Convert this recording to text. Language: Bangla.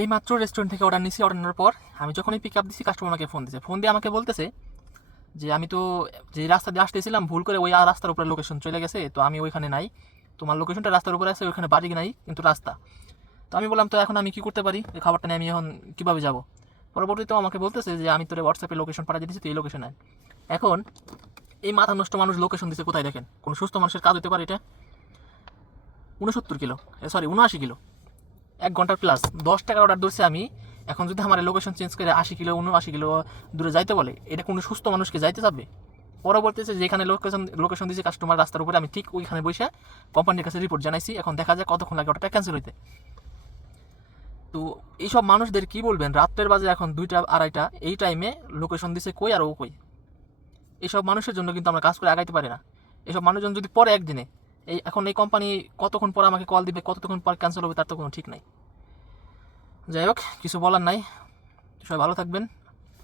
এই মাত্র রেস্টুরেন্ট থেকে অর্ডার নিছি, অর্ডার নেওয়ার পর আমি যখনই পিক আপ দিচ্ছি কাস্টমার আমাকে ফোন দিচ্ছে, ফোন দিয়ে আমাকে বলতেছে যে আমি তো যে রাস্তা দিয়ে আসতেছিলাম ভুল করে ওই রাস্তার উপরে লোকেশন চলে গেছে, তো আমি ওইখানে নাই, তোমার লোকেশনটা রাস্তার উপরে আছে, ওইখানে বাড়ি নাই কিন্তু রাস্তা। তো আমি বললাম তো এখন আমি কী করতে পারি, এই খাবারটা নিয়ে আমি এখন কীভাবে যাব। পরবর্তীতে আমাকে বলতেছে যে আমি তোর হোয়াটসঅ্যাপে লোকেশন পাঠিয়ে দিচ্ছি, তো এই লোকেশনে। এখন এই মাথা নষ্ট মানুষ লোকেশন দিচ্ছে কোথায় দেখেন, কোনো সুস্থ মানুষের কাজ হতে পারে এটা? 69 কিলো, সরি 79 কিলো, 1 ঘন্টার প্লাস 10 টাকার অর্ডার ধরছি আমি। এখন যদি আমার লোকেশন চেঞ্জ করে 80 কিলো 79 কিলো দূরে যাইতে বলে, এটা কোনো সুস্থ মানুষকে যাইতে যাবে? পরবর্তীতে যেখানে লোকেশন দিয়েছে কাস্টমার রাস্তার উপরে, আমি ঠিক ওইখানে বসে কোম্পানির কাছে রিপোর্ট জানাইছি। এখন দেখা যায় কতক্ষণ লাগে ওটা ক্যান্সেল হইতে। তো এইসব মানুষদের কি বলবেন, রাত্রের বাজে এখন 2টা 2:30, এই টাইমে লোকেশন দিছে কই আর ও কই? এইসব মানুষের জন্য কিন্তু আমরা কাজ করে আগাইতে পারি না। এইসব মানুষজন যদি পরে একদিনে এখন এই কোম্পানি কতক্ষণ পর আমাকে কল দিবে, কতক্ষণ পর ক্যান্সেল হবে, তার তো কোনো ঠিক নাই। যাই হোক, কিছু বলার নাই। সবাই ভালো থাকবেন।